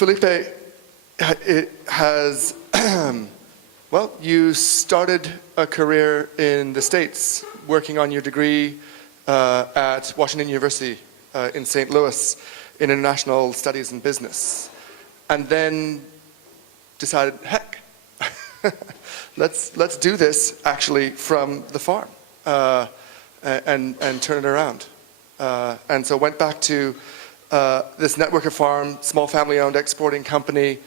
Felipe, it has, well, you started a career in the States working on your degree at Washington University in St. Louis in International Studies and Business, and then decided, heck, let's do this actually from the farm and turn it around. And so went back to this network of farm, small family-owned exporting company,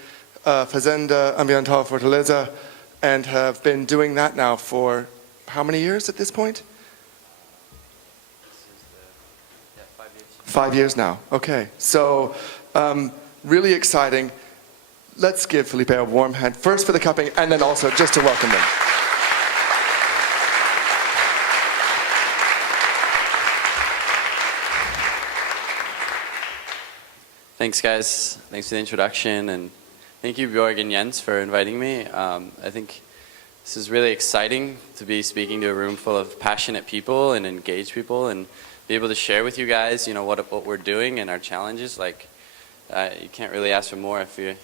Fazenda Ambiental Fortaleza, and have been doing that now for how many years at this point? 5 years. 5 years now, okay. So really exciting. Let's give Felipe a warm hand, first for the cupping, and then also just to welcome them. Thanks, guys. Thanks for the introduction, and thank you, Bjorg and Jens, for inviting me. I think this is really exciting to be speaking to a room full of passionate people and engaged people, and be able to share with you guys, you know, what we're doing and our challenges. Like, you can't really ask for more if you're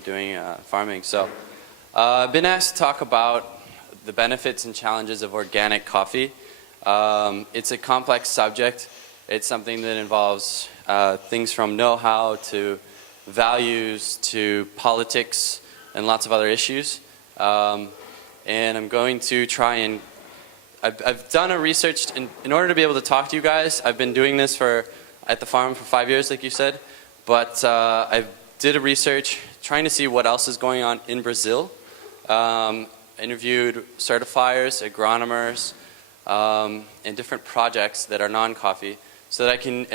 doing farming. So, I've been asked to talk about the benefits and challenges of organic coffee. It's a complex subject. It's something that involves things from know-how to values to politics and lots of other issues. And I'm going to try and, I've done a research, in order to be able to talk to you guys, I've been doing this at the farm for 5 years, like you said, but I did a research trying to see what else is going on in Brazil. Interviewed certifiers, agronomers, and different projects that are non-coffee, so that I can,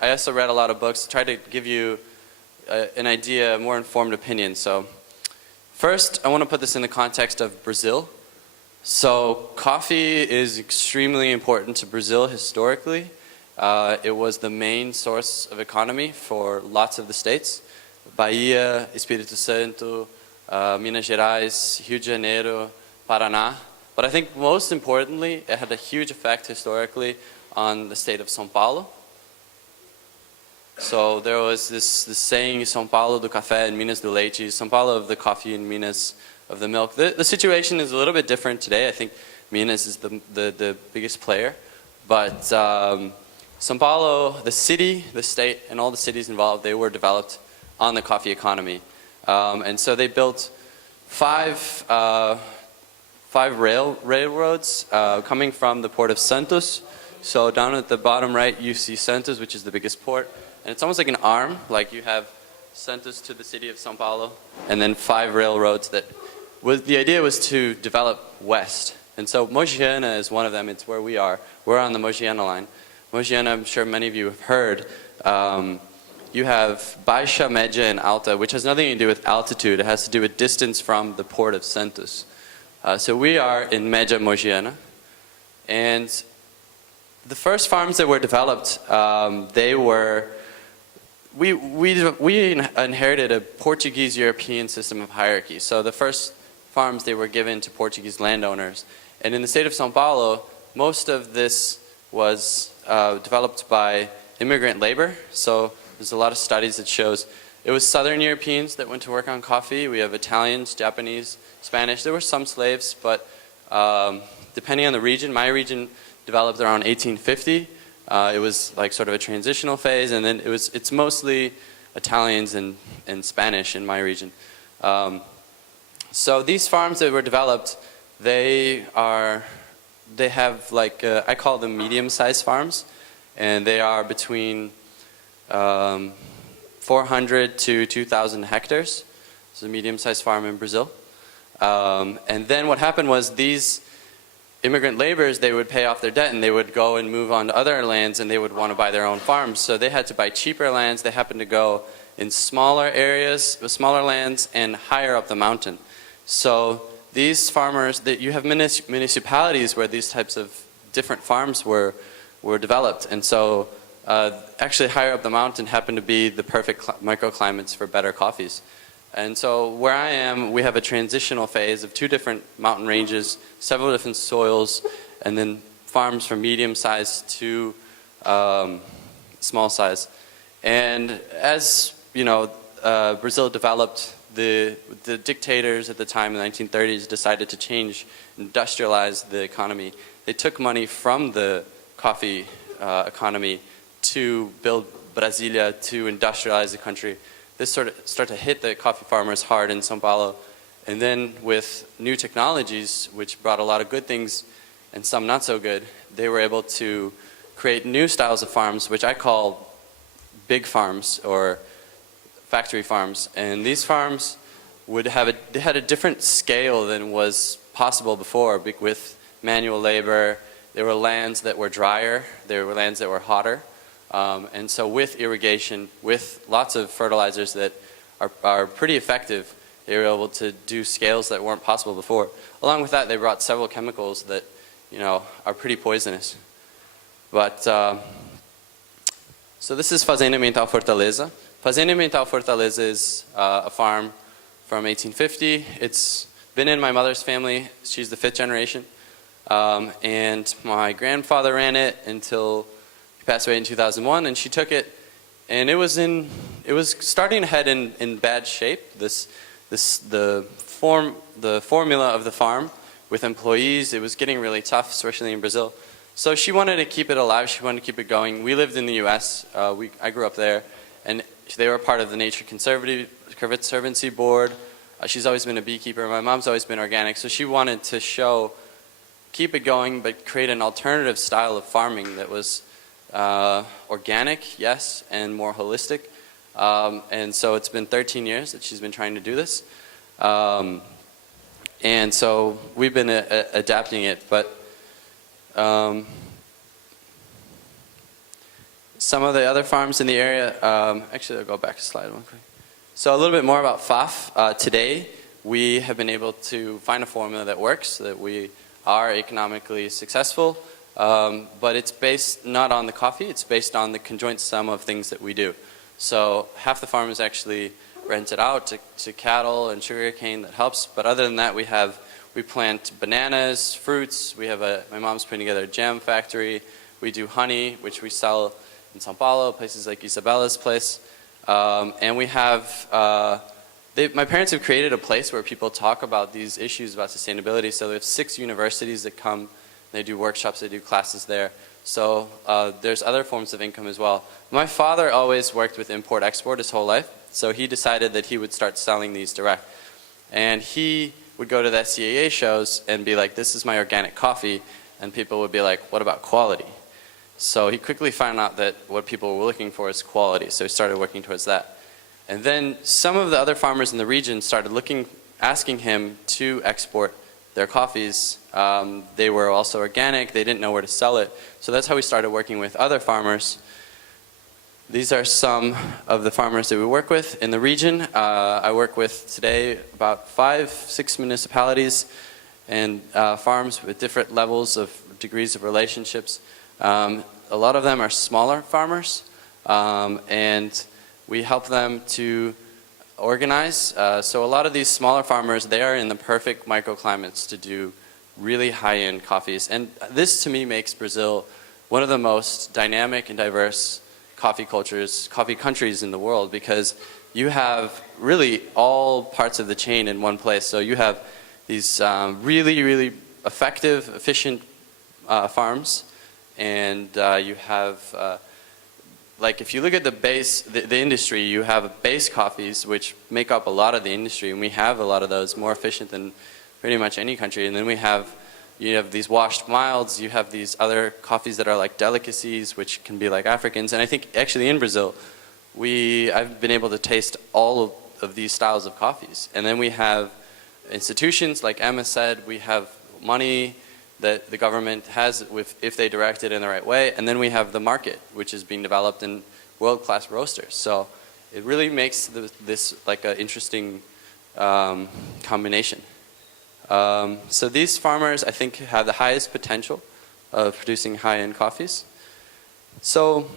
I also read a lot of books to try to give you an idea, a more informed opinion. So first, I want to put this in the context of Brazil. So coffee is extremely important to Brazil historically. It was the main source of economy for lots of the states. Bahia, Espírito Santo, Minas Gerais, Rio de Janeiro, Paraná. But I think most importantly, it had a huge effect historically on the state of São Paulo. So there was this saying, São Paulo do café and Minas do leite, São Paulo of the coffee and Minas of the milk. The situation is a little bit different today. I think Minas is the biggest player. But São Paulo, the city, the state, and all the cities involved, they were developed on the coffee economy. And so they built five railroads coming from the port of Santos. So down at the bottom right, you see Santos, which is the biggest port. And it's almost like an arm, like you have Santos to the city of São Paulo, and then 5 railroads that the idea was to develop west. And so Mogiana is one of them. It's where we are. We're on the Mogiana line. Mogiana, I'm sure many of you have heard. You have Baixa, Média, and Alta, which has nothing to do with altitude. It has to do with distance from the port of Santos. So we are in Média Mogiana. And the first farms that were developed, we inherited a Portuguese-European system of hierarchy. So the first farms, they were given to Portuguese landowners. And in the state of São Paulo, most of this was developed by immigrant labor. So there's a lot of studies that shows it was Southern Europeans that went to work on coffee. We have Italians, Japanese, Spanish. There were some slaves, but depending on the region, my region developed around 1850. It was like sort of a transitional phase, and then it's mostly Italians and Spanish in my region. So these farms that were developed, they have like, I call them medium-sized farms, and they are between 400 to 2,000 hectares. It's a medium-sized farm in Brazil. And then what happened was these immigrant laborers, they would pay off their debt and they would go and move on to other lands and they would want to buy their own farms. So they had to buy cheaper lands. They happened to go in smaller areas, with smaller lands, and higher up the mountain. So these farmers, you have municipalities where these types of different farms were developed. And so actually higher up the mountain happened to be the perfect microclimates for better coffees. And so where I am, we have a transitional phase of 2 different mountain ranges, several different soils, and then farms from medium size to small size. And as you know, Brazil developed, the dictators at the time in the 1930s decided to change, industrialize the economy. They took money from the coffee economy to build Brasilia, to industrialize the country. This sort of started to hit the coffee farmers hard in São Paulo. And then with new technologies, which brought a lot of good things and some not so good, they were able to create new styles of farms, which I call big farms or factory farms. And these farms would have they had a different scale than was possible before with manual labor. There were lands that were drier, there were lands that were hotter. And so with irrigation, with lots of fertilizers that are pretty effective, they were able to do scales that weren't possible before. Along with that, they brought several chemicals that, you know, are pretty poisonous. But, so this is Fazenda Ambiental Fortaleza. Fazenda Ambiental Fortaleza is a farm from 1850. It's been in my mother's family. She's the 5th generation. And my grandfather ran it until he passed away in 2001, and she took it, and it was starting to head in bad shape. The formula of the farm with employees, it was getting really tough, especially in Brazil. So she wanted to keep it alive. She wanted to keep it going. We lived in the U.S. I grew up there, and they were part of the Nature Conservancy Board. She's always been a beekeeper. My mom's always been organic, so she wanted to keep it going, but create an alternative style of farming that was organic, yes, and more holistic. And so it's been 13 years that she's been trying to do this. And so we've been adapting it, but some of the other farms in the area, actually I'll go back a slide one quick. So a little bit more about FAF. Today we have been able to find a formula that works, so that we are economically successful, but it's based not on the coffee, it's based on the conjoint sum of things that we do. So half the farm is actually rented out to cattle and sugarcane. That helps, but other than that we plant bananas, fruits, my mom's putting together a jam factory, we do honey, which we sell in São Paulo, places like Isabella's place, and we have, my parents have created a place where people talk about these issues about sustainability. So they have 6 universities that come, they do workshops, they do classes there. So there's other forms of income as well. My father always worked with import-export his whole life, so he decided that he would start selling these direct. And he would go to the SCAA shows and be like, this is my organic coffee, and people would be like, what about quality? So he quickly found out that what people were looking for is quality, so he started working towards that. And then some of the other farmers in the region started asking him to export their coffees. They were also organic, they didn't know where to sell it. So that's how we started working with other farmers. These are some of the farmers that we work with in the region. I work with today about 5-6 municipalities and farms with different levels of degrees of relationships. A lot of them are smaller farmers, and we help them to organize. So a lot of these smaller farmers, they are in the perfect microclimates to do really high-end coffees. And this to me makes Brazil one of the most dynamic and diverse coffee countries in the world, because you have really all parts of the chain in one place. So you have these really, really effective, efficient farms, and you have like if you look at the industry, you have base coffees, which make up a lot of the industry, and we have a lot of those, more efficient than pretty much any country. And then you have these washed milds, you have these other coffees that are like delicacies, which can be like Africans. And I think actually in Brazil, I've been able to taste all of these styles of coffees. And then we have institutions, like Emma said, we have money that the government has if they direct it in the right way. And then we have the market, which is being developed in world-class roasters. So it really makes this like an interesting combination. So these farmers, I think, have the highest potential of producing high-end coffees. So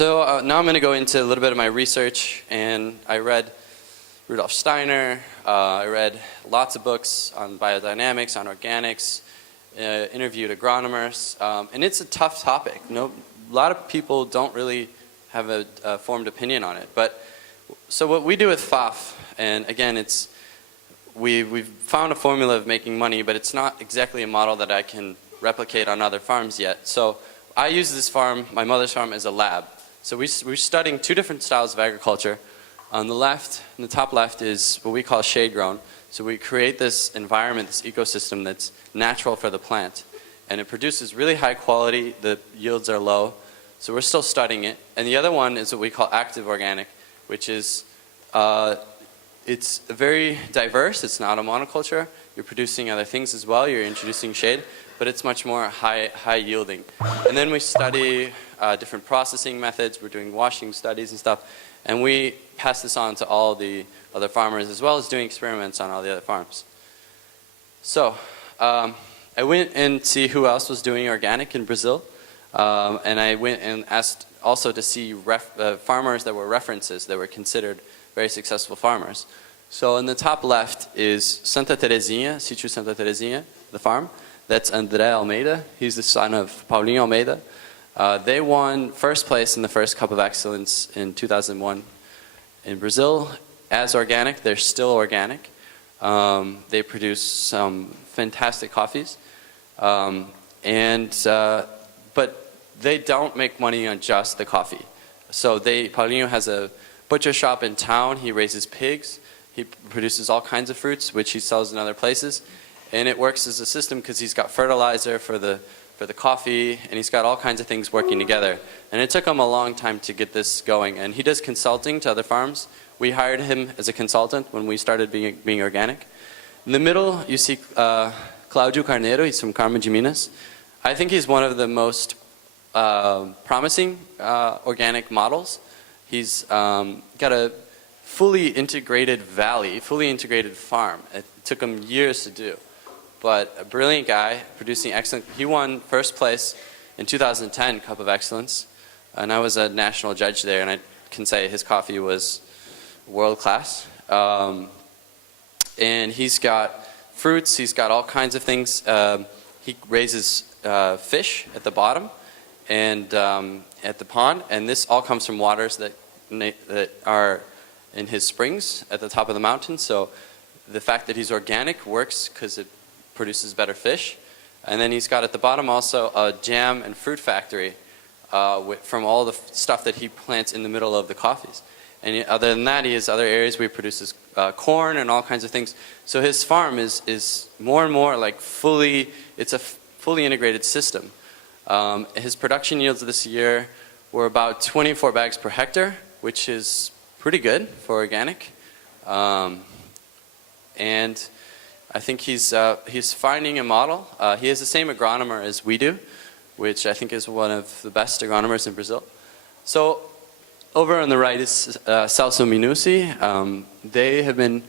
now I'm going to go into a little bit of my research, and I read Rudolf Steiner, I read lots of books on biodynamics, on organics, interviewed agronomers, and it's a tough topic. A lot of people don't really have a formed opinion on it, but So what we do with FAF, and again, we've found a formula of making money, but it's not exactly a model that I can replicate on other farms yet. So I use this farm, my mother's farm, as a lab. So we're studying two different styles of agriculture. On the left, in the top left, is what we call shade grown. So we create this environment, this ecosystem that's natural for the plant. And it produces really high quality, the yields are low. So we're still studying it. And the other one is what we call active organic, which is, it's very diverse. It's not a monoculture. You're producing other things as well. You're introducing shade, but it's much more high yielding. And then we study different processing methods. We're doing washing studies and stuff. And we pass this on to all the other farmers, as well as doing experiments on all the other farms. So I went and see who else was doing organic in Brazil. And I went and asked also to see farmers that were references, that were considered very successful farmers. So in the top left is Santa Terezinha, Sítio Santa Terezinha, the farm. That's André Almeida. He's the son of Paulinho Almeida. They won first place in the first Cup of Excellence in 2001 in Brazil. As organic, they're still organic. They produce some fantastic coffees. But they don't make money on just the coffee. So Paulinho has a butcher shop in town. He raises pigs. He produces all kinds of fruits, which he sells in other places. And it works as a system because he's got fertilizer for the coffee, and he's got all kinds of things working together. And it took him a long time to get this going. And he does consulting to other farms. We hired him as a consultant when we started being organic. In the middle, you see Claudio Carneiro. He's from Carmo de Minas. I think he's one of the most promising organic models. He's got a fully integrated valley, fully integrated farm. It took him years to do. But a brilliant guy, producing excellent. He won first place in 2010 Cup of Excellence, and I was a national judge there, and I can say his coffee was world class. And he's got fruits, he's got all kinds of things. He raises fish at the bottom and at the pond, and this all comes from waters that are in his springs at the top of the mountain. So the fact that he's organic works because it produces better fish. And then he's got at the bottom also a jam and fruit factory from all the stuff that he plants in the middle of the coffees. And other than that, he has other areas where he produces corn and all kinds of things. So his farm is more and more like it's a fully integrated system. His production yields this year were about 24 bags per hectare, which is pretty good for organic. And I think he's finding a model. He has the same agronomer as we do, which I think is one of the best agronomers in Brazil. So over on the right is Celso Minucci. They have been,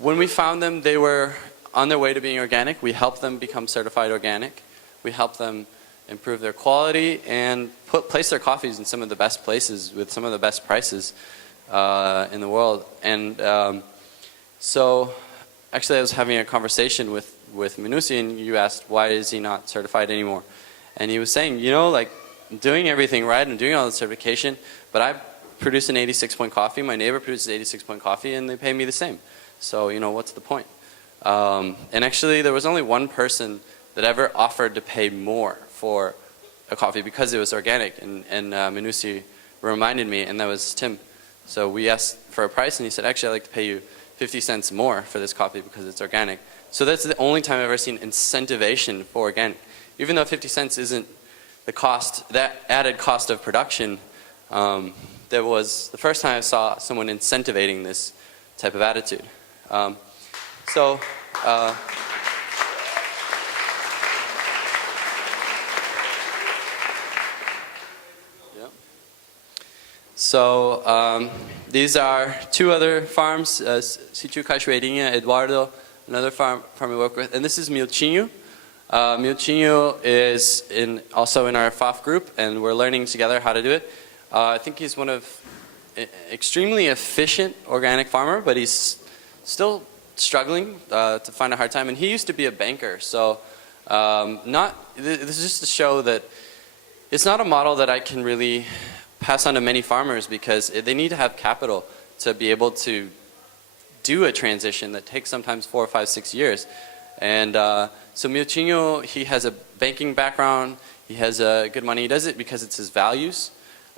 when we found them, they were on their way to being organic. We helped them become certified organic. We helped them improve their quality and place their coffees in some of the best places with some of the best prices in the world. And so actually I was having a conversation with Minucci, and you asked why is he not certified anymore. And he was saying, you know, like doing everything right and doing all the certification, but I produce an 86-point coffee, my neighbor produces 86-point coffee, and they pay me the same. So, you know, what's the point? And actually there was only one person that ever offered to pay more for a coffee because it was organic, and Minucci reminded me, and that was Tim. So we asked for a price, and he said, actually I'd like to pay you 50 cents more for this coffee because it's organic. So that's the only time I've ever seen incentivation for organic. Even though 50 cents isn't the cost, that added cost of production, that was the first time I saw someone incentivating this type of attitude. So these are two other farms, Sítio Cachoeirinha, Eduardo, another farm we work with, and this is Miltinho. Miltinho is also in our FAF group, and we're learning together how to do it. I think he's one of extremely efficient organic farmer, but he's still struggling to find a hard time, and he used to be a banker. So this is just to show that it's not a model that I can really pass on to many farmers because they need to have capital to be able to do a transition that takes sometimes 4 or 5, 6 years. And so Miocinho, he has a banking background, he has good money, he does it because it's his values,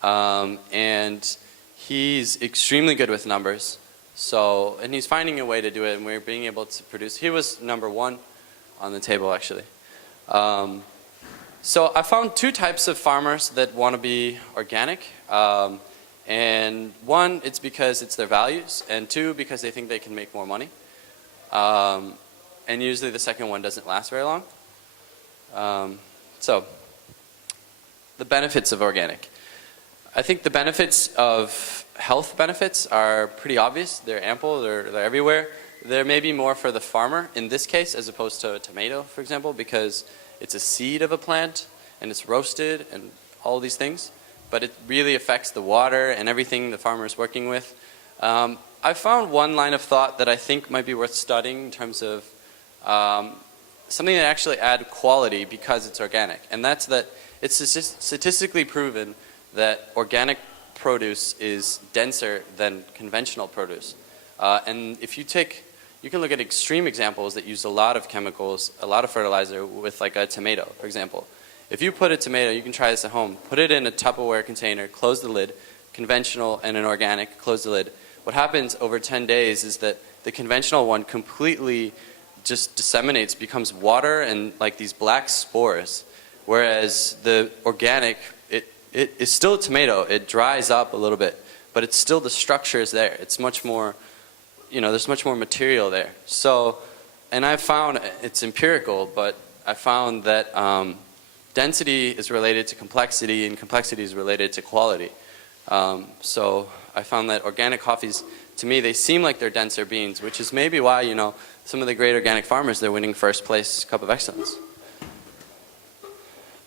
and he's extremely good with numbers. So, and he's finding a way to do it, and we're being able to produce. He was #1 on the table, actually. So I found 2 types of farmers that want to be organic. And 1, it's because it's their values, and 2, because they think they can make more money. And usually the second one doesn't last very long. So, the benefits of organic. I think the benefits of health benefits are pretty obvious. They're ample, they're everywhere. There may be more for the farmer in this case as opposed to a tomato, for example, because it's a seed of a plant and it's roasted and all these things. But it really affects the water and everything the farmer is working with. I found one line of thought that I think might be worth studying in terms of something that actually add quality because it's organic. And that's that it's statistically proven that organic produce is denser than conventional produce. And if you can look at extreme examples that use a lot of chemicals, a lot of fertilizer with like a tomato, for example. If you put a tomato, you can try this at home, put it in a Tupperware container, close the lid, conventional and an organic, close the lid. What happens over 10 days is that the conventional one completely just disseminates, becomes water and like these black spores, whereas the organic, it is still a tomato, it dries up a little bit, but it's still, the structure is there. It's much more, there's much more material there. So, and I've found, it's empirical, but I found that density is related to complexity, and complexity is related to quality. So I found that organic coffees, to me, they seem like they're denser beans, which is maybe why, some of the great organic farmers, they're winning first place Cup of Excellence.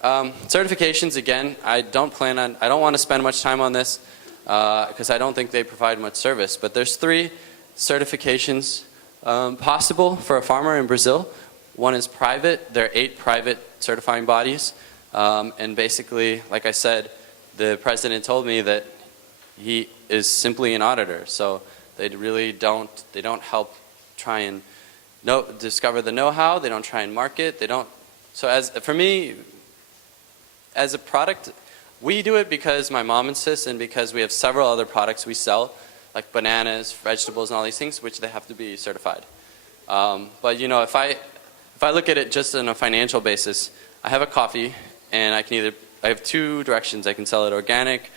Certifications, again, I don't want to spend much time on this because I don't think they provide much service, but there's 3 certifications possible for a farmer in Brazil. One is private. There are 8 private certifying bodies. And basically, like I said, the president told me that he is simply an auditor. So they really don't help try and discover the know-how. They don't try and market. They don't. So for me, as a product, we do it because my mom insists and because we have several other products we sell, like bananas, vegetables, and all these things, which they have to be certified. But if I look at it just on a financial basis, I have a coffee and I have 2 directions. I can sell it organic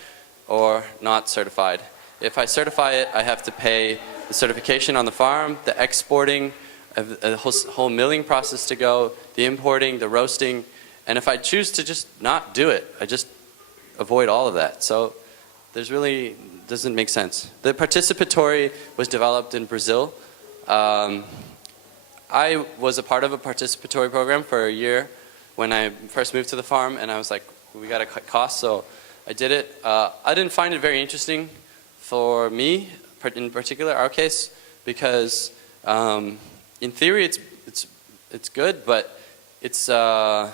or not certified. If I certify it, I have to pay the certification on the farm, the exporting, a whole milling process to go, the importing, the roasting, and if I choose to just not do it, I just avoid all of that. So there's really, doesn't make sense. The participatory was developed in Brazil. I was a part of a participatory program for a year when I first moved to the farm, and I was like, we got to cut costs, so I did it. I didn't find it very interesting for me, in particular, our case, because in theory it's good, but it's a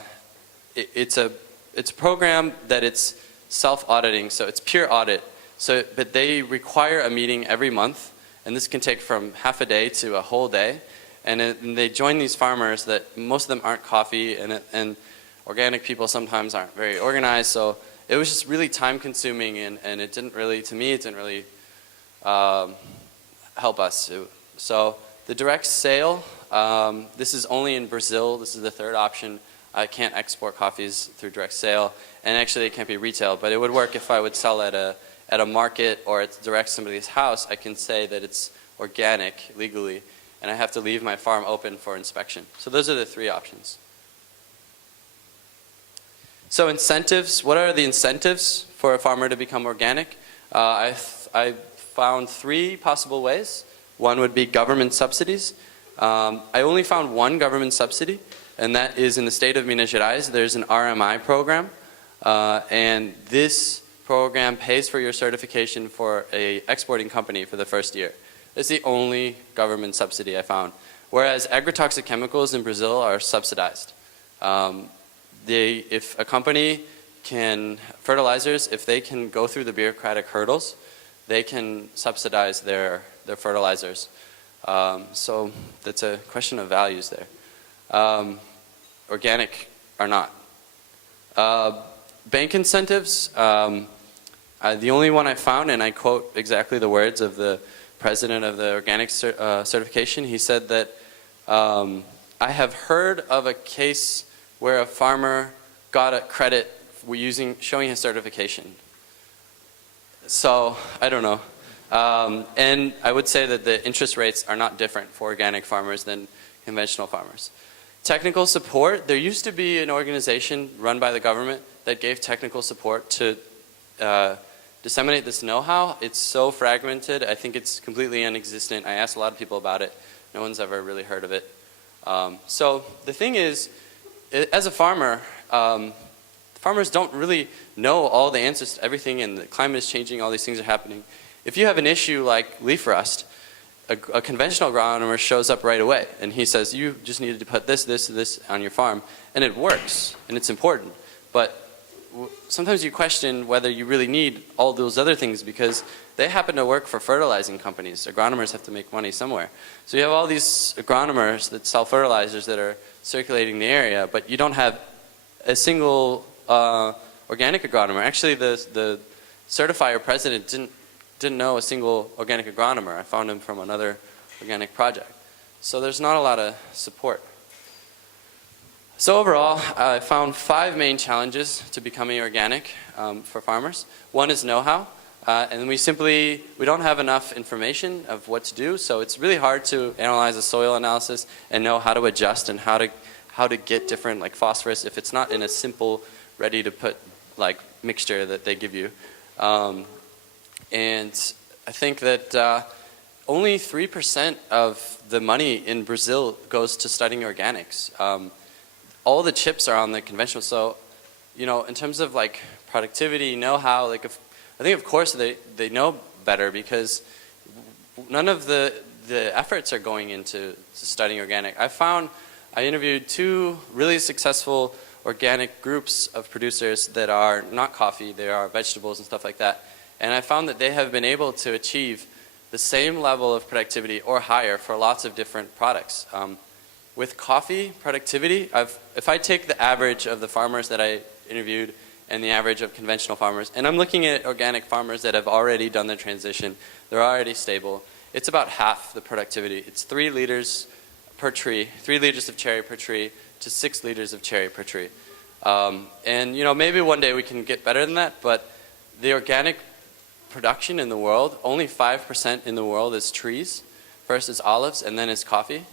program that it's self-auditing, so it's pure audit. But they require a meeting every month, and this can take from half a day to a whole day. And they join these farmers that most of them aren't coffee, and organic people sometimes aren't very organized. So it was just really time consuming, and it didn't really, to me, it didn't really help us. So the direct sale, this is only in Brazil. This is the 3rd option. I can't export coffees through direct sale, and actually it can't be retail, but it would work if I would sell at a market or at direct somebody's house. I can say that it's organic legally, and I have to leave my farm open for inspection. So those are the 3 options. So incentives, what are the incentives for a farmer to become organic? I found 3 possible ways. One would be government subsidies. I only found one government subsidy, and that is in the state of Minas Gerais. There's an RMI program, and this program pays for your certification for an exporting company for the first year. It's the only government subsidy I found. Whereas agrotoxic chemicals in Brazil are subsidized. If a company fertilizers, if they can go through the bureaucratic hurdles, they can subsidize their fertilizers. So that's a question of values there. Organic or not. Bank incentives, the only one I found, and I quote exactly the words of the president of the organic certification, he said that, I have heard of a case where a farmer got a credit for showing his certification. So, I don't know. And I would say that the interest rates are not different for organic farmers than conventional farmers. Technical support, there used to be an organization run by the government that gave technical support to disseminate this know-how. It's so fragmented, I think it's completely inexistent. I asked a lot of people about it. No one's ever really heard of it. So the thing is, as a farmer, farmers don't really know all the answers to everything, and the climate is changing, all these things are happening. If you have an issue like leaf rust, a conventional agronomist shows up right away and he says, you just needed to put this on your farm, and it works and it's important. But sometimes you question whether you really need all those other things because they happen to work for fertilizing companies. Agronomers have to make money somewhere. So you have all these agronomers that sell fertilizers that are circulating the area, but you don't have a single organic agronomer. Actually, the certifier president didn't know a single organic agronomer. I found him from another organic project. So there's not a lot of support. So overall, I found 5 main challenges to becoming organic for farmers. One is know-how, and we don't have enough information of what to do, so it's really hard to analyze a soil analysis and know how to adjust and how to get different, like phosphorus, if it's not in a simple, ready-to-put like mixture that they give you. And I think that only 3% of the money in Brazil goes to studying organics. All the chips are on the conventional. So, you know, in terms of like productivity, know-how, like I think of course they know better because none of the efforts are going into studying organic. I interviewed 2 really successful organic groups of producers that are not coffee, they are vegetables and stuff like that. And I found that they have been able to achieve the same level of productivity or higher for lots of different products. With coffee productivity, if I take the average of the farmers that I interviewed and the average of conventional farmers, and I'm looking at organic farmers that have already done their transition, they're already stable, it's about half the productivity. It's 3 liters per tree, 3 liters of cherry per tree to 6 liters of cherry per tree. And you know, maybe one day we can get better than that, but the organic production in the world, only 5% in the world is trees. First is olives and then is coffee.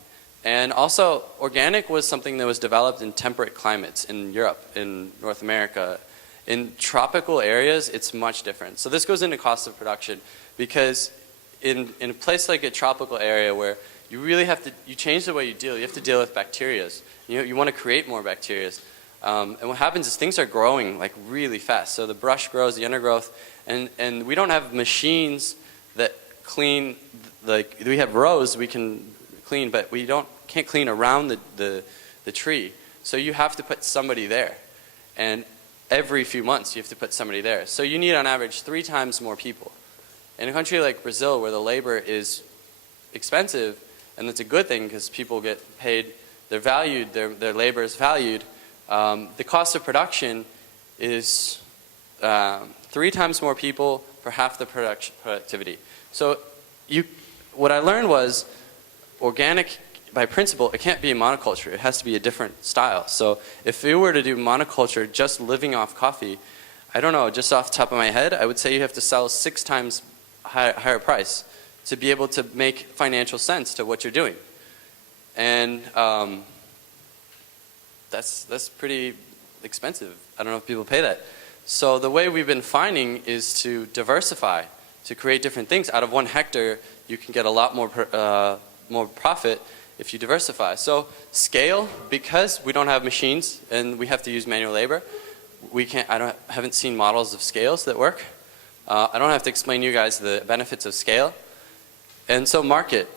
And also, organic was something that was developed in temperate climates in Europe, in North America. In tropical areas, it's much different. So this goes into cost of production because in a place like a tropical area where you really have to, you change the way you have to deal with bacteria. You want to create more bacteria. And what happens is things are growing like really fast. So the brush grows, the undergrowth, and we don't have machines that clean, like we have rows we can clean, but we can't clean around the tree. So you have to put somebody there. And every few months you have to put somebody there. So you need on average 3 times more people. In a country like Brazil where the labor is expensive, and that's a good thing because people get paid, they're valued, their labor is valued, the cost of production is 3 times more people for half the productivity. So what I learned was organic, by principle, it can't be a monoculture. It has to be a different style. So if we were to do monoculture just living off coffee, I don't know, just off the top of my head, I would say you have to sell 6 times higher price to be able to make financial sense to what you're doing. And that's pretty expensive. I don't know if people pay that. So the way we've been finding is to diversify, to create different things. Out of 1 hectare, you can get a lot more profit if you diversify. So scale, because we don't have machines and we have to use manual labor, I haven't seen models of scales that work. I don't have to explain to you guys the benefits of scale. And so market.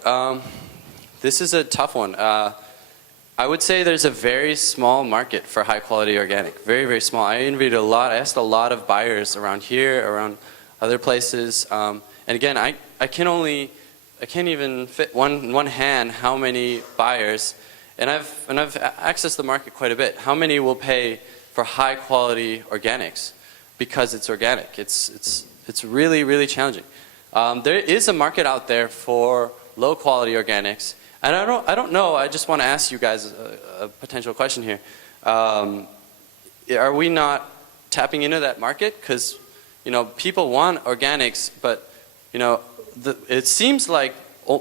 This is a tough one. I would say there's a very small market for high quality organic. Very, very small. I interviewed I asked a lot of buyers around here, around other places, And again, I can't even fit one hand how many buyers, and I've accessed the market quite a bit. How many will pay for high quality organics because it's organic? It's really, really challenging. There is a market out there for low quality organics, and I don't know. I just want to ask you guys a potential question here. Are we not tapping into that market? Because people want organics, but it seems like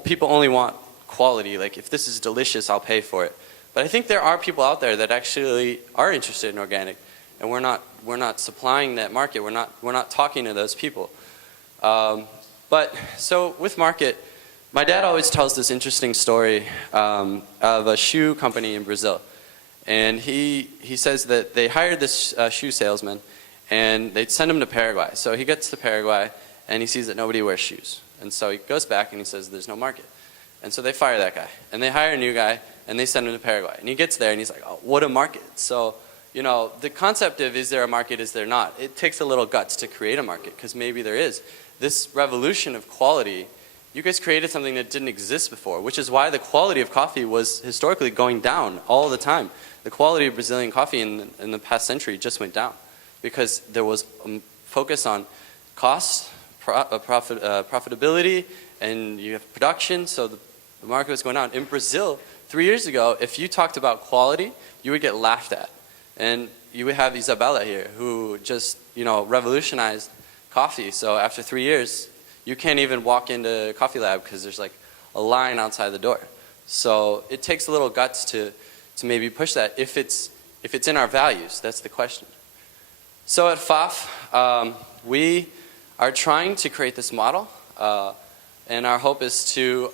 people only want quality. Like, if this is delicious, I'll pay for it. But I think there are people out there that actually are interested in organic, and we're not supplying that market. We're not talking to those people. But so with market, my dad always tells this interesting story of a shoe company in Brazil, and he says that they hired this shoe salesman, and they'd send him to Paraguay. So he gets to Paraguay, and he sees that nobody wears shoes. And so he goes back and he says, there's no market. And so they fire that guy. And they hire a new guy, and they send him to Paraguay. And he gets there, and he's like, oh, what a market. So, the concept of is there a market, is there not? It takes a little guts to create a market, because maybe there is. This revolution of quality, you guys created something that didn't exist before, which is why the quality of coffee was historically going down all the time. The quality of Brazilian coffee in the past century just went down, because there was a focus on cost, profitability, and you have production, so the market was going down. In Brazil, 3 years ago, if you talked about quality, you would get laughed at. And you would have Isabella here, who just, revolutionized coffee. So after 3 years, you can't even walk into Coffee Lab because there's like a line outside the door. So it takes a little guts to maybe push that if it's in our values. That's the question. So at FAF, we are trying to create this model, and our hope is to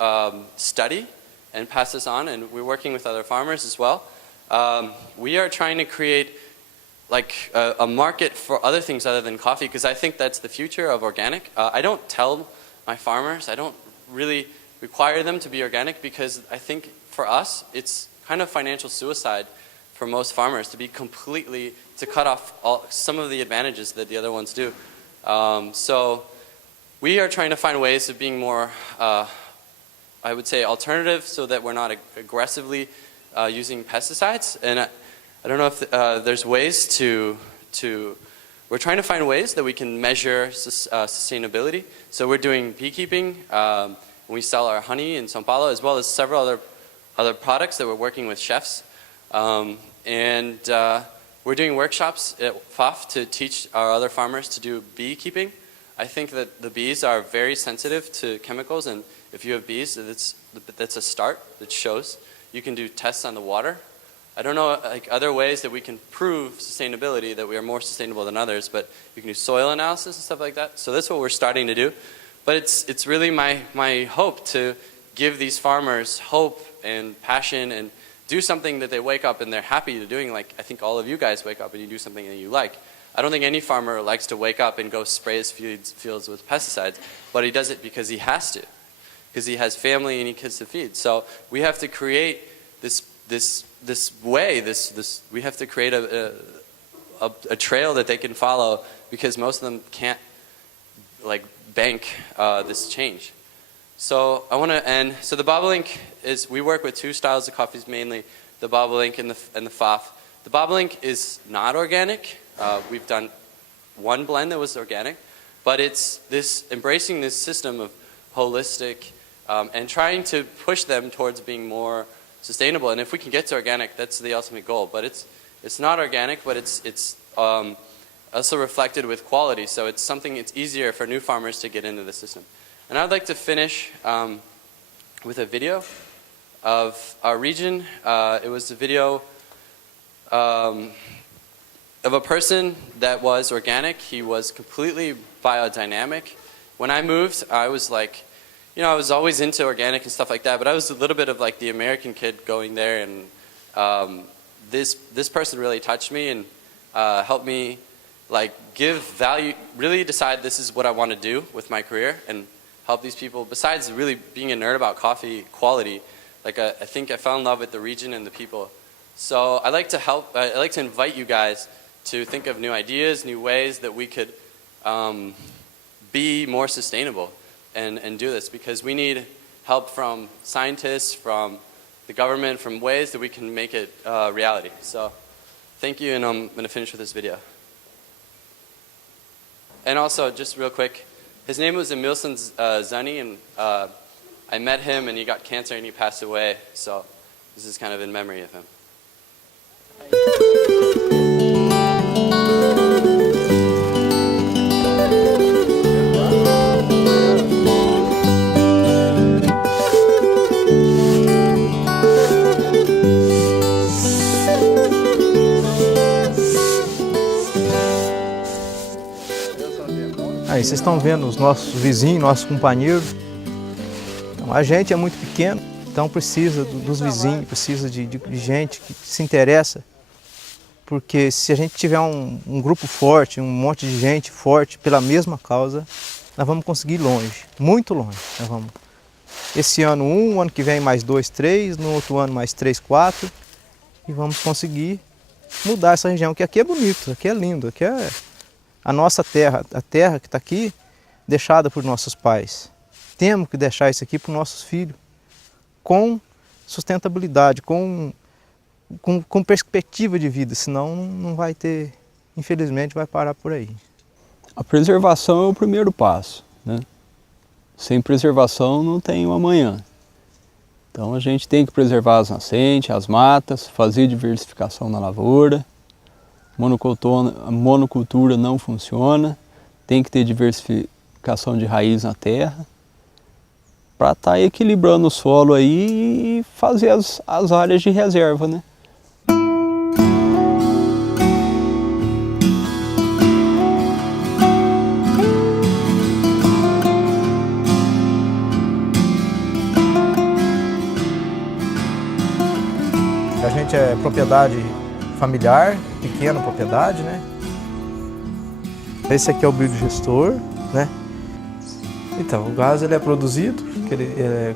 study and pass this on, and we're working with other farmers as well. We are trying to create like a market for other things other than coffee, because I think that's the future of organic. I don't tell my farmers, I don't really require them to be organic, because I think for us it's kind of financial suicide for most farmers to cut off some of the advantages that the other ones do. So we are trying to find ways of being more, I would say, alternative, so that we're not aggressively using pesticides. And I don't know if there's ways we're trying to find ways that we can measure sustainability. So we're doing beekeeping. We sell our honey in São Paulo, as well as several other products that we're working with chefs. And we're doing workshops at FAF to teach our other farmers to do beekeeping. I think that the bees are very sensitive to chemicals, and if you have bees, that's a start. It shows. You can do tests on the water. I don't know like other ways that we can prove sustainability, that we are more sustainable than others, but you can do soil analysis and stuff like that. So that's what we're starting to do. But it's really my hope to give these farmers hope and passion, and do something that they wake up and they're happy to doing. Like, I think all of you guys wake up and you do something that you like. I don't think any farmer likes to wake up and go spray his fields with pesticides, but he does it because he has to, because he has family and he kids to feed. So we have to create this way. We have to create a trail that they can follow, because most of them can't like bank this change. So I want to end. So the Bobolink is, we work with two styles of coffees mainly, the Bobolink and the FAF. The Bobolink is not organic. We've done one blend that was organic, but it's this embracing this system of holistic and trying to push them towards being more sustainable. And if we can get to organic, that's the ultimate goal. But it's not organic, but it's also reflected with quality. So it's something, it's easier for new farmers to get into the system. And I'd like to finish with a video of our region. It was a video of a person that was organic. He was completely biodynamic. When I moved, I was like, I was always into organic and stuff like that, but I was a little bit of like the American kid going there, and this person really touched me and helped me like give value, really decide this is what I want to do with my career, and help these people. Besides really being a nerd about coffee quality, like I think I fell in love with the region and the people. So I like to invite you guys to think of new ideas, new ways that we could be more sustainable. and do this, because we need help from scientists, from the government, from ways that we can make it reality. So thank you, and I'm going to finish with this video. And also, just real quick, his name was Emilson Zani, and I met him, and he got cancer, and he passed away. So this is kind of in memory of him. Aí vocês estão vendo os nossos vizinhos, nossos companheiros. Então, a gente é muito pequeno, então precisa dos vizinhos, precisa de gente que se interessa. Porque se a gente tiver um grupo forte, um monte de gente forte pela mesma causa, nós vamos conseguir ir longe, muito longe. Nós vamos. Esse ano ano que vem mais 2, 3, no outro ano mais 3, 4. E vamos conseguir mudar essa região, que aqui é bonito, aqui é lindo, aqui é a nossa terra, a terra que está aqui, deixada por nossos pais. Temos que deixar isso aqui para os nossos filhos, com sustentabilidade, com perspectiva de vida, senão não vai ter, infelizmente vai parar por aí. A preservação é o primeiro passo, né? Sem preservação não tem um amanhã. Então a gente tem que preservar as nascentes, as matas, fazer diversificação na lavoura. Monocultura não funciona, tem que ter diversificação de raiz na terra para estar equilibrando o solo aí e fazer as áreas de reserva, né? A gente é propriedade familiar, pequena propriedade, né? Esse aqui é o biodigestor, né? Então, o gás ele é produzido, é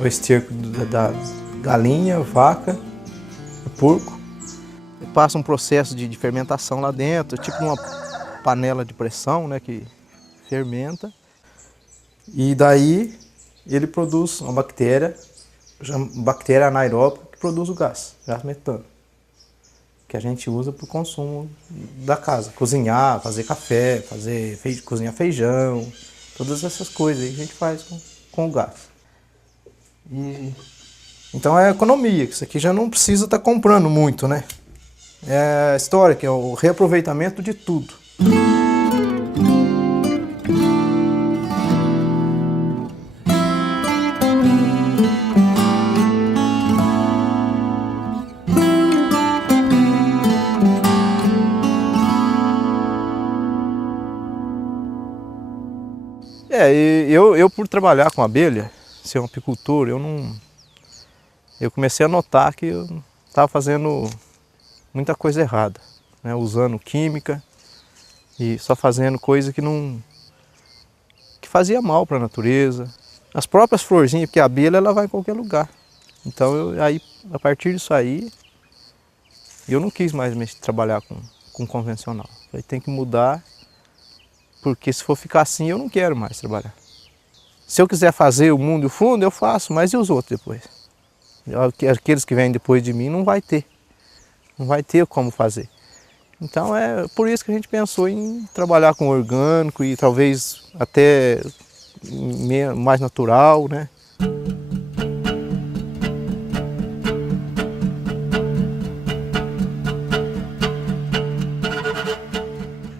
o esterco da galinha, vaca, porco. Passa um processo de fermentação lá dentro, tipo uma panela de pressão, né, que fermenta. E daí ele produz uma bactéria anaeróbica, que produz o gás metano, que a gente usa para o consumo da casa. Cozinhar, fazer café, cozinhar feijão, todas essas coisas aí a gente faz com o gás. Então é economia, que isso aqui já não precisa estar comprando muito, né? É a história, que é o reaproveitamento de tudo. Eu por trabalhar com abelha, ser um apicultor, eu comecei a notar que eu estava fazendo muita coisa errada, né? Usando química e só fazendo coisa que fazia mal para a natureza. As próprias florzinhas, porque a abelha ela vai em qualquer lugar. Então aí, a partir disso aí, eu não quis mais trabalhar com convencional. Aí tem que mudar. Porque se for ficar assim, eu não quero mais trabalhar. Se eu quiser fazer o mundo e o fundo, eu faço, mas e os outros depois? Aqueles que vêm depois de mim não vai ter. Não vai ter como fazer. Então é por isso que a gente pensou em trabalhar com orgânico e talvez até mais natural, né?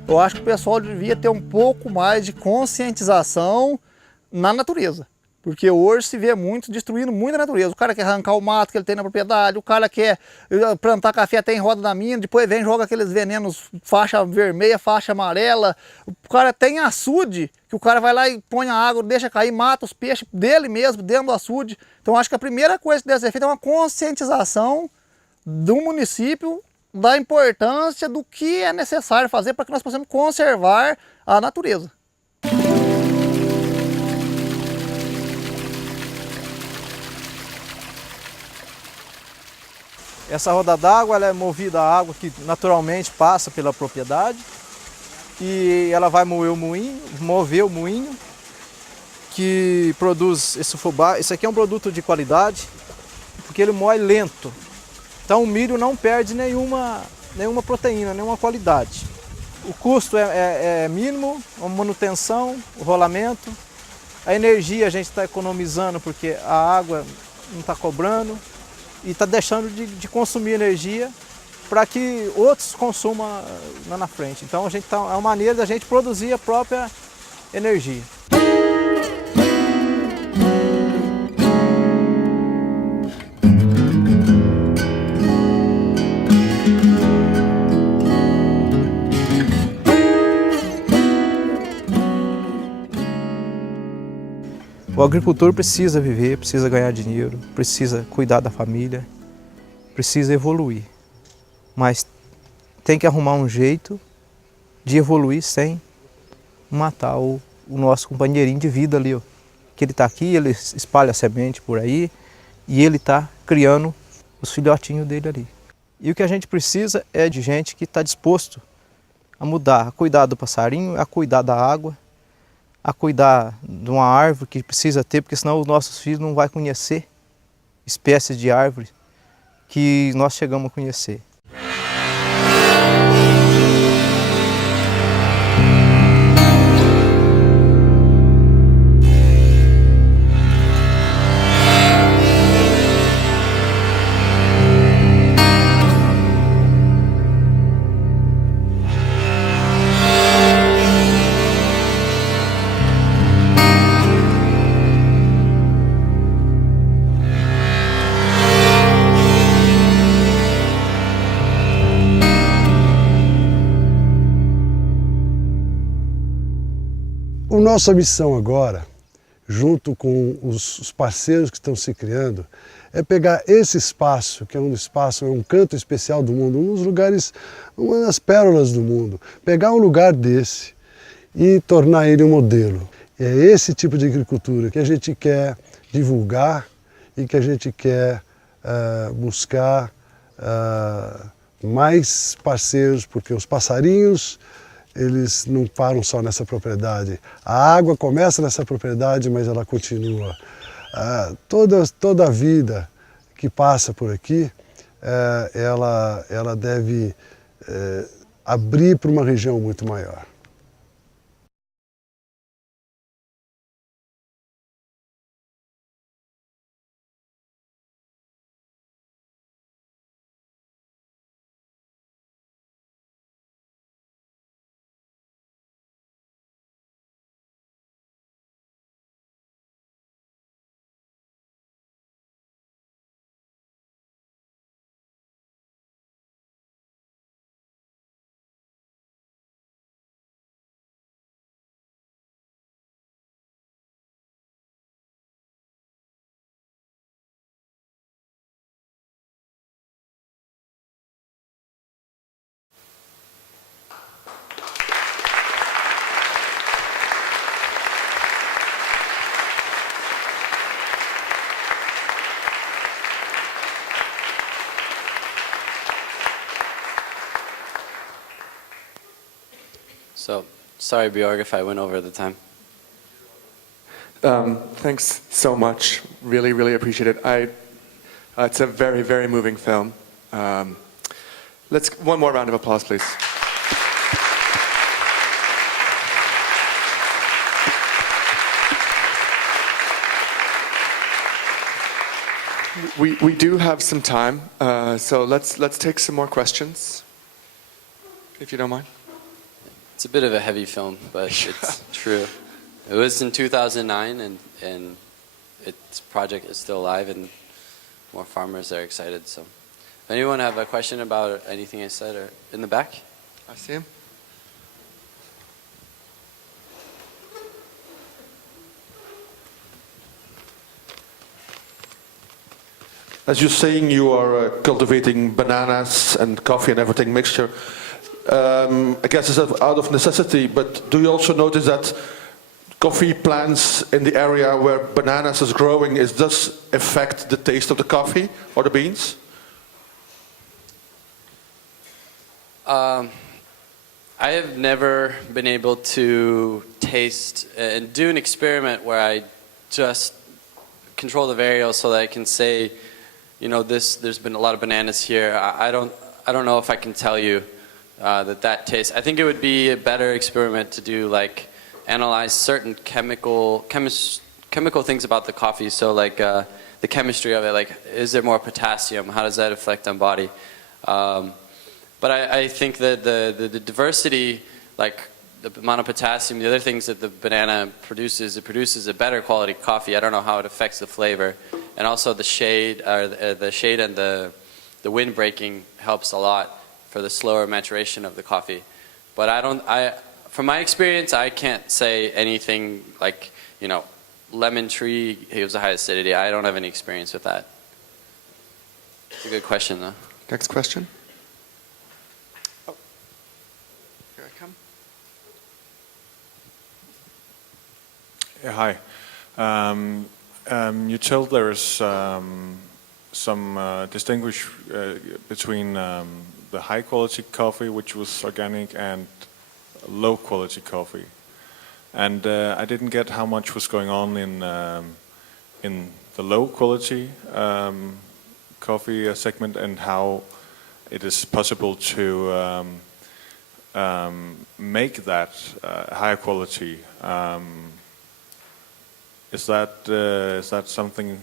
Eu acho que o pessoal devia ter um pouco mais de conscientização na natureza. Porque hoje se vê muito destruindo muito a natureza. O cara quer arrancar o mato que ele tem na propriedade, o cara quer plantar café até em roda da mina, depois vem e joga aqueles venenos, faixa vermelha, faixa amarela. O cara tem açude, que o cara vai lá e põe a água, deixa cair, mata os peixes dele mesmo, dentro do açude. Então acho que a primeira coisa que deve ser feita é uma conscientização do município da importância do que é necessário fazer para que nós possamos conservar a natureza. Essa roda d'água ela é movida a água que naturalmente passa pela propriedade e ela vai mover o moinho, que produz esse fubá. Isso aqui é um produto de qualidade, porque ele moe lento. Então o milho não perde nenhuma proteína, nenhuma qualidade. O custo é mínimo, a manutenção, o rolamento. A energia a gente está economizando porque a água não está cobrando e está deixando de consumir energia para que outros consumam lá na frente. Então é uma maneira da gente produzir a própria energia. O agricultor precisa viver, precisa ganhar dinheiro, precisa cuidar da família, precisa evoluir. Mas tem que arrumar um jeito de evoluir sem matar o nosso companheirinho de vida ali. Ó. Que ele está aqui, ele espalha a semente por aí e ele está criando os filhotinhos dele ali. E o que a gente precisa é de gente que está disposto a mudar, a cuidar do passarinho, a cuidar da água, a cuidar de uma árvore que precisa ter, porque senão os nossos filhos não vão conhecer espécies de árvores que nós chegamos a conhecer. A nossa missão agora, junto com os parceiros que estão se criando, é pegar esse espaço, que é um canto especial do mundo, um dos lugares, uma das pérolas do mundo, pegar um lugar desse e tornar ele um modelo. E é esse tipo de agricultura que a gente quer divulgar e que a gente quer buscar mais parceiros, porque os passarinhos, eles não param só nessa propriedade. A água começa nessa propriedade, mas ela continua. Toda a vida que passa por aqui, ela deve abrir para uma região muito maior. So, sorry Bjorg if I went over the time. Thanks so much. Really, really appreciate it. It's a very, very moving film. One more round of applause, please. We do have some time, so let's take some more questions, if you don't mind. It's a bit of a heavy film, but it's true. It was in 2009, and its project is still alive, and more farmers are excited. So, if anyone have a question about anything I said, or in the back? I see him. As you're saying, you are cultivating bananas and coffee and everything mixture. I guess it's out of necessity, but do you also notice that coffee plants in the area where bananas is growing, does affect the taste of the coffee or the beans? I have never been able to taste and do an experiment where I just control the variables so that I can say, you know, there's been a lot of bananas here. I don't know if I can tell you that tastes. I think it would be a better experiment to do, like, analyze certain chemical things about the coffee. So like the chemistry of it, like, is there more potassium? How does that affect on body? But I think that the diversity, like the amount of potassium, the other things that the banana produces, it produces a better quality coffee. I don't know how it affects the flavor, and also the shade, and the wind breaking helps a lot for the slower maturation of the coffee. But from my experience, I can't say anything like, you know, lemon tree gives a high acidity. I don't have any experience with that. It's a good question, though. Next question. Oh, here I come. Yeah, hi. You told there's some distinguish between the high quality coffee, which was organic, and low quality coffee. And I didn't get how much was going on in the low quality coffee segment, and how it is possible to make that higher quality. Is that something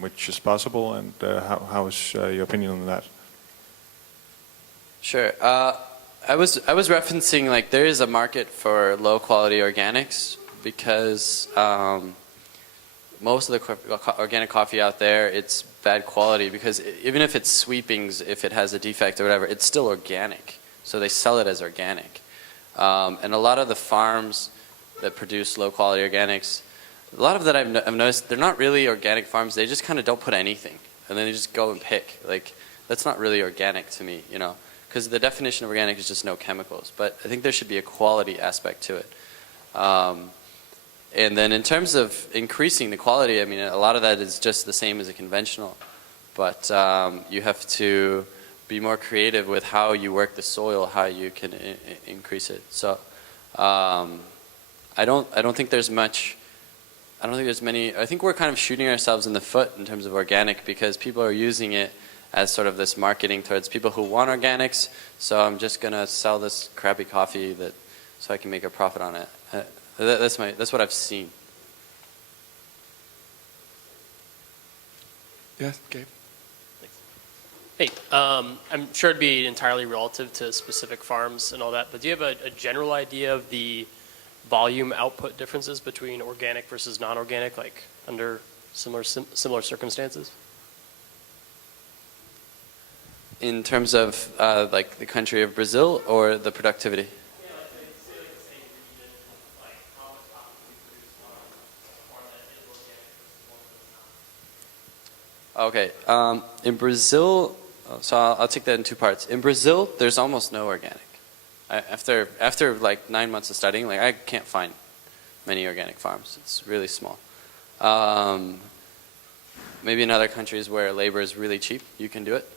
which is possible, and how is your opinion on that? Sure. I was referencing, like, there is a market for low quality organics because most of the organic coffee out there, it's bad quality, because even if it's sweepings, if it has a defect or whatever, it's still organic. So they sell it as organic. And a lot of the farms that produce low quality organics, a lot of that I've noticed, they're not really organic farms. They just kind of don't put anything, and then they just go and pick. Like, that's not really organic to me, you know, because the definition of organic is just no chemicals. But I think there should be a quality aspect to it. And then in terms of increasing the quality, I mean, a lot of that is just the same as a conventional. But you have to be more creative with how you work the soil, how you can increase it. So I don't think there's much. I don't think there's many. I think we're kind of shooting ourselves in the foot in terms of organic, because people are using it as sort of this marketing towards people who want organics. So I'm just gonna sell this crappy coffee so I can make a profit on it. That's what I've seen. Yes, Gabe. Hey, I'm sure it'd be entirely relative to specific farms and all that, but do you have a general idea of the volume output differences between organic versus non-organic, like under similar circumstances? In terms of like the country of Brazil, or the productivity? Yeah, like say like the same region, like how much coffee we produce on a farm that is organic versus one that's not. Okay, in Brazil, so I'll take that in two parts. In Brazil, there's almost no organic. After like 9 months of studying, like, I can't find many organic farms. It's really small. Maybe in other countries where labor is really cheap, you can do it.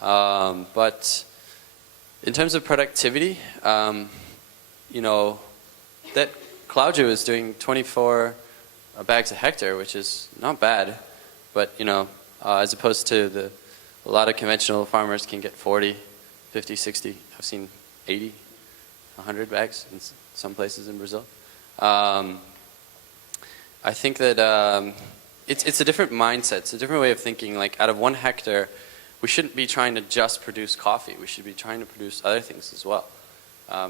But in terms of productivity, you know, that Claudio is doing 24 bags a hectare, which is not bad. But, you know, as opposed to a lot of conventional farmers can get 40, 50, 60. I've seen 80, 100 bags in some places in Brazil. I think that it's a different mindset. It's a different way of thinking. Like, out of 1 hectare, we shouldn't be trying to just produce coffee. We should be trying to produce other things as well,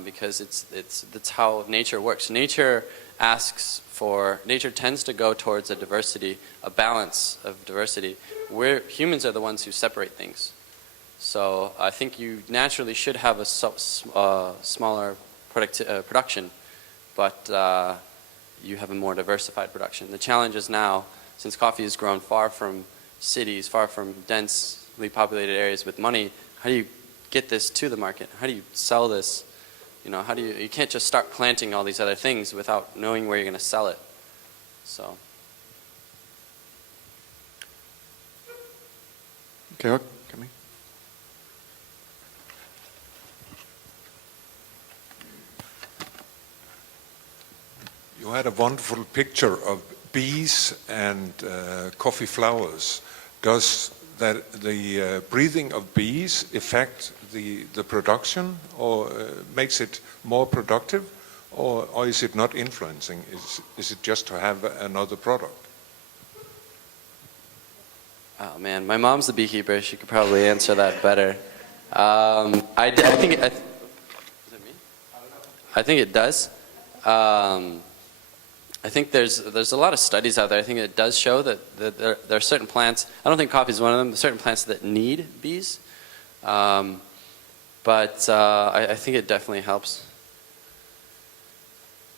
because that's how nature works. Nature tends to go towards a balance of diversity. Humans are the ones who separate things. So I think you naturally should have a smaller production, but you have a more diversified production. The challenge is now, since coffee has grown far from cities, far from densely populated areas with money, how do you get this to the market? How do you sell this? You know, you can't just start planting all these other things without knowing where you're going to sell it. So. Georg, coming. You had a wonderful picture of bees and coffee flowers. Does the breathing of bees affect the production, or makes it more productive, or is it not influencing? Is it just to have another product? Oh man, my mom's the beekeeper. She could probably answer that better. I think is it me? I think it does. I think there's a lot of studies out there. I think it does show that there are certain plants. I don't think coffee is one of them. There's certain plants that need bees, but I think it definitely helps.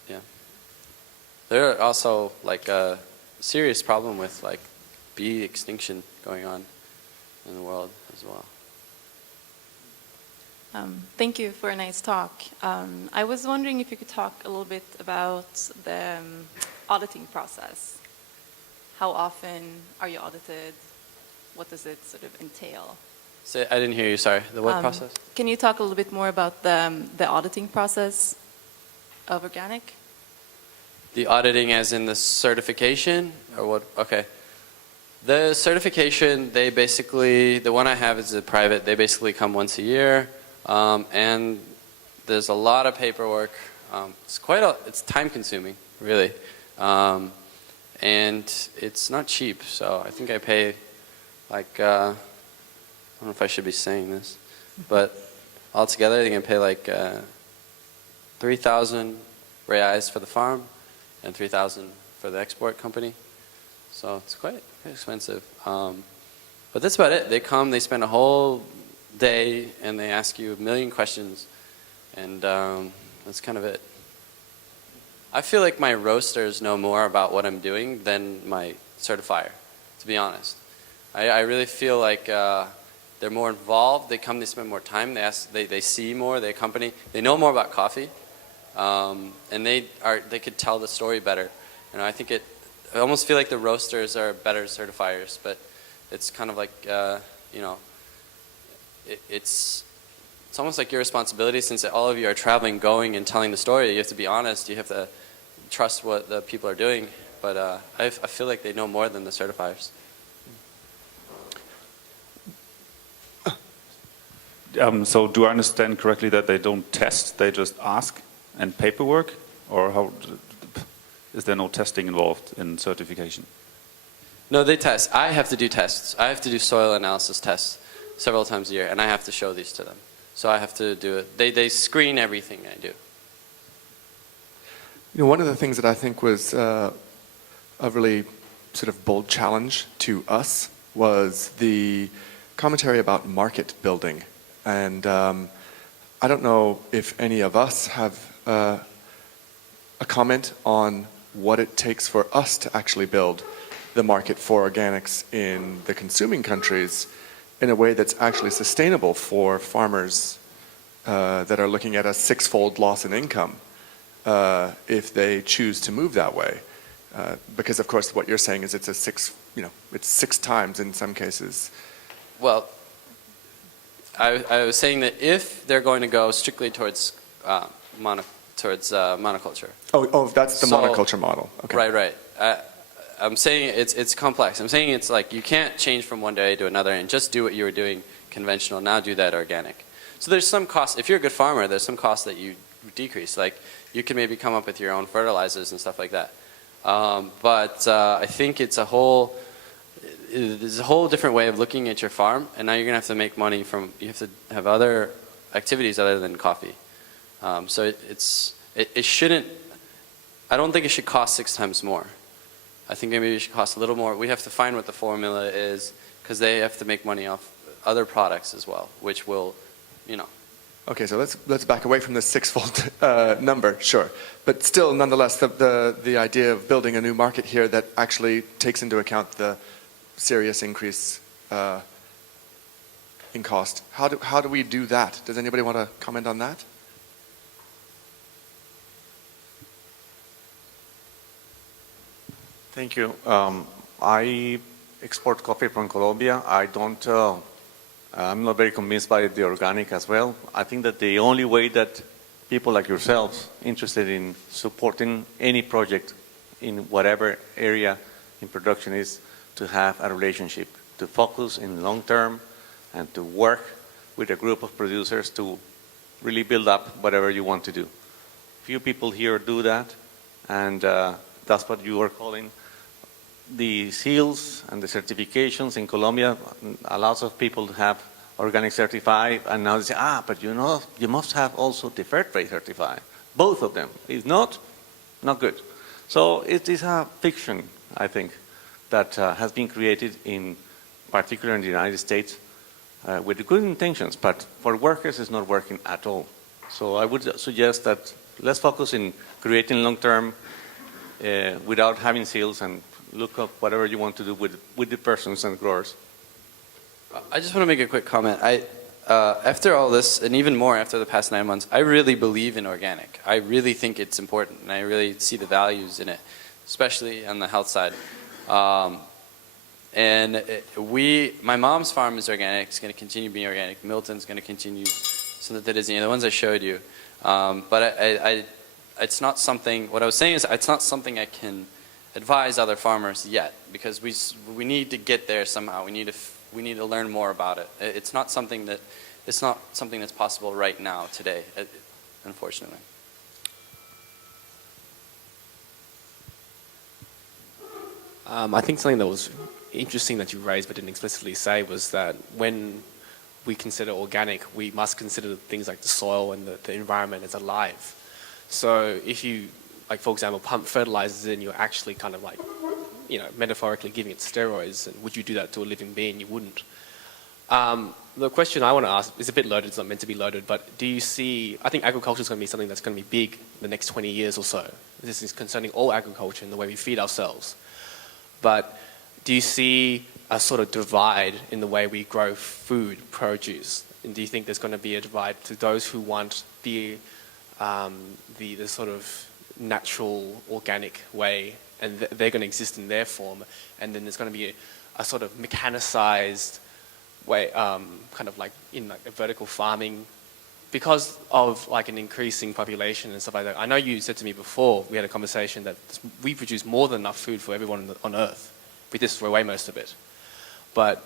Yeah. There are also like a serious problem with like bee extinction going on in the world as well. Thank you for a nice talk. I was wondering if you could talk a little bit about the auditing process. How often are you audited? What does it sort of entail? I didn't hear you, sorry. The what process? Can you talk a little bit more about the auditing process of organic? The auditing as in the certification? Or what? Okay. The certification, they basically, the one I have is a private, they basically come once a year. And there's a lot of paperwork. It's time consuming, really. And it's not cheap, so I think I pay like, I don't know if I should be saying this, but altogether I think I pay like 3,000 reais for the farm and 3,000 for the export company. So it's quite expensive. But that's about it. They come, they spend a whole day, and they ask you a million questions, and that's kind of it. I feel like my roasters know more about what I'm doing than my certifier, to be honest. I really feel like they're more involved. They come, they spend more time. They see more. They accompany. They know more about coffee, and they could tell the story better. You know, I almost feel like the roasters are better certifiers, but it's kind of like you know. It's almost like your responsibility, since all of you are traveling, going, and telling the story. You have to be honest. You have to trust what the people are doing. But I feel like they know more than the certifiers. So do I understand correctly that they don't test, they just ask and paperwork? Or how is there no testing involved in certification? No, they test. I have to do tests. I have to do soil analysis tests several times a year, and I have to show these to them. So I have to do it. They screen everything I do. You know, one of the things that I think was a really sort of bold challenge to us was the commentary about market building. And I don't know if any of us have a comment on what it takes for us to actually build the market for organics in the consuming countries in a way that's actually sustainable for farmers that are looking at a six-fold loss in income if they choose to move that way. Because of course what you're saying is it's six times in some cases. Well, I was saying that if they're going to go strictly towards monoculture. Oh, that's the monoculture model. Okay. Right. I'm saying it's complex. I'm saying it's like you can't change from one day to another and just do what you were doing conventional. Now do that organic. So there's some cost. If you're a good farmer, there's some cost that you decrease. Like you can maybe come up with your own fertilizers and stuff like that. But I think it's there's a whole different way of looking at your farm, and now you're gonna have to make money you have to have other activities other than coffee. So it shouldn't. I don't think it should cost 6 times more. I think maybe it should cost a little more. We have to find what the formula is, because they have to make money off other products as well, which will, Okay, so let's back away from the six-fold number, sure. But still, nonetheless, the idea of building a new market here that actually takes into account the serious increase in cost. How do we do that? Does anybody want to comment on that? Thank you. I export coffee from Colombia. I'm not very convinced by the organic as well. I think that the only way that people like yourselves interested in supporting any project in whatever area in production is to have a relationship, to focus in long term and to work with a group of producers to really build up whatever you want to do. Few people here do that, and that's what you are calling the seals and the certifications in Colombia. A lot of people have organic certified, and now they say, but you know, you must have also the fair trade certified. Both of them. If not, not good. So it is a fiction, I think, that has been created in particular in the United States with good intentions, but for workers it's not working at all. So I would suggest that let's focus in creating long-term without having seals, and look up whatever you want to do with the persons and growers. I just want to make a quick comment. After all this, and even more after the past 9 months, I really believe in organic. I really think it's important, and I really see the values in it, especially on the health side. My mom's farm is organic. It's going to continue being organic. Milton's going to continue, so that is, the ones I showed you. But it's not something. What I was saying is, it's not something I can advise other farmers yet, because we need to get there somehow. We need to learn more about it. It's not something that's possible right now, today, unfortunately. I think something that was interesting that you raised but didn't explicitly say was that when we consider organic, we must consider things like the soil and the environment as alive. So if you, like for example, pump fertilizers in, you're actually kind of like, metaphorically giving it steroids. And would you do that to a living being? You wouldn't. The question I want to ask is a bit loaded. It's not meant to be loaded, but do you see? I think agriculture is going to be something that's going to be big in the next 20 years or so. This is concerning all agriculture and the way we feed ourselves. But do you see a sort of divide in the way we grow food, produce? And do you think there's going to be a divide to those who want the sort of natural, organic way, and they're going to exist in their form, and then there's going to be a sort of mechanicized way, kind of like in like a vertical farming, because of like an increasing population and stuff like that. I know you said to me before, we had a conversation that we produce more than enough food for everyone on Earth. We just throw away most of it. But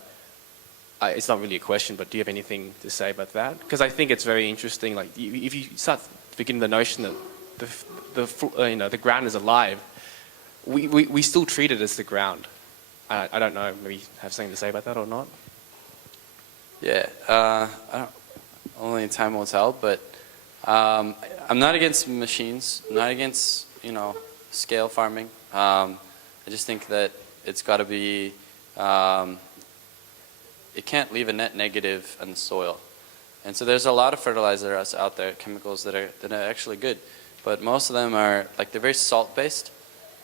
it's not really a question, but do you have anything to say about that? Because I think it's very interesting. Like if you start beginning the notion that the ground is alive, we still treat it as the ground. I don't know. Maybe you have something to say about that or not. Yeah, I don't. Only time will tell. But I'm not against machines. I'm not against scale farming. I just think that it's got to be. It can't leave a net negative on the soil. And so there's a lot of fertilizers out there, chemicals that are actually good, but most of them are they're very salt based,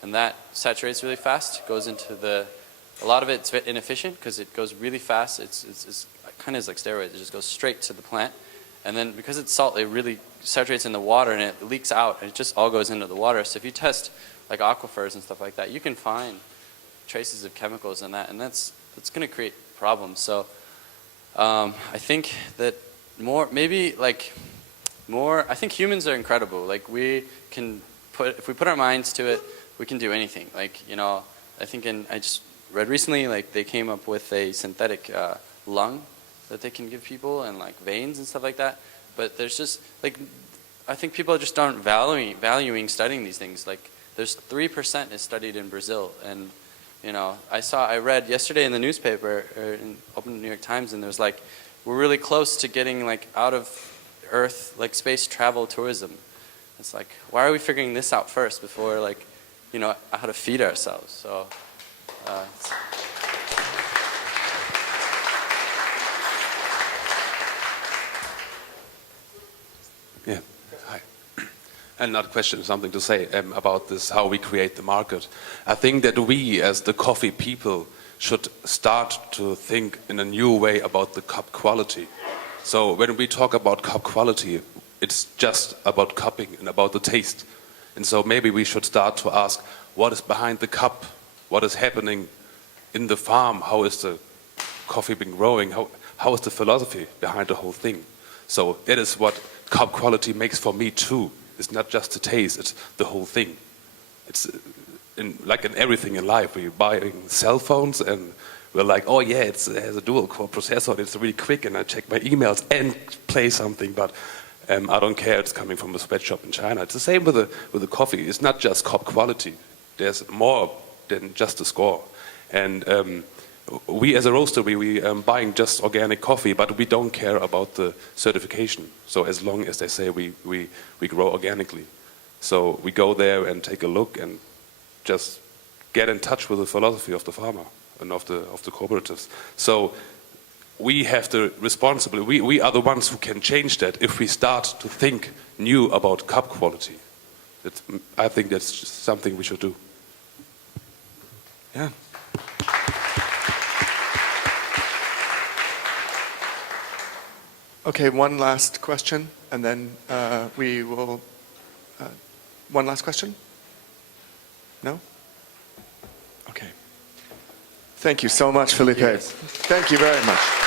and that saturates really fast. Goes into a lot of it's inefficient because it goes really fast. It's kind of like steroids. It just goes straight to the plant, and then because it's salt, it really saturates in the water and it leaks out, and it just all goes into the water. So if you test like aquifers and stuff like that, you can find traces of chemicals in that, and that's going to create problems. So I think that I think humans are incredible. Like if we put our minds to it, we can do anything. I think I just read recently, they came up with a synthetic lung that they can give people, and veins and stuff like that. But there's just I think people just aren't valuing studying these things. There's 3% is studied in Brazil, and I read yesterday in the newspaper, or in Open New York Times, and there was we're really close to getting out of Earth space travel tourism. It's why are we figuring this out first before how to feed ourselves? So. Yeah, hi. And not a question, something to say about this, how we create the market. I think that we, as the coffee people, should start to think in a new way about the cup quality. So when we talk about cup quality, it's just about cupping and about the taste. And so maybe we should start to ask, what is behind the cup? What is happening in the farm? How is the coffee been growing? How is the philosophy behind the whole thing? So that is what cup quality makes for me too. It's not just the taste, it's the whole thing. It's like in everything in life. We're buying cell phones and we're like, oh yeah, it has a dual-core processor, it's really quick, and I check my emails and play something, but I don't care, it's coming from a sweatshop in China. It's the same with the coffee. It's not just cup quality. There's more than just the score. And we as a roaster, we buying just organic coffee, but we don't care about the certification. So as long as they say we grow organically. So we go there and take a look and just get in touch with the philosophy of the farmer and of the cooperatives. So we have the responsibility, we are the ones who can change that if we start to think new about cup quality. I think that's just something we should do. Yeah. Okay, one last question, and then we will... one last question? No? Okay. Thank you so much, Felipe. Yes. Thank you very much.